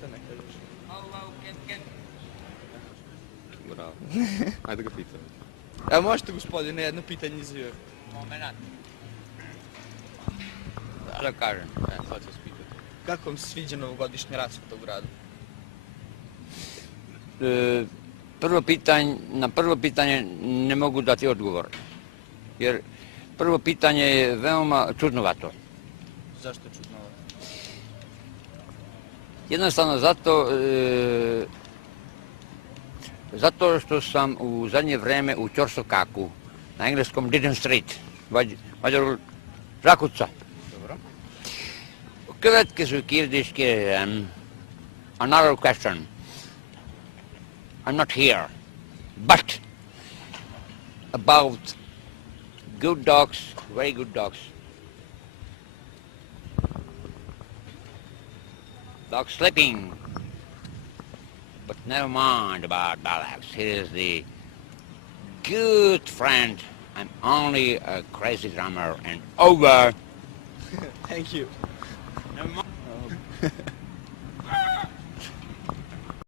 ništa ne kažeš. Bravo. Ajde ga pitam. Evo možete gospodine jedno pitanje izvijek. Moment. Da kažem. Sad ću vas pitati. Kako vam se sviđa novogodišnja rasveta u gradu? Na prvo pitanje ne mogu dati odgovor. Jer prvo pitanje je veoma čudnovato. Zašto je čudno ovo? Jednostavno zato što sam u zadnje vreme u Ćorsokaku, na engleskom Didn't Street, Mađaru Žakuca. Dobro. Következő su kérdéskérdezem, another question. I'm not here, but about good dogs, very good dogs. Dog sleeping, but never mind about dogs. Here is the good friend. I'm only a crazy drummer and over. Thank you. Never mind.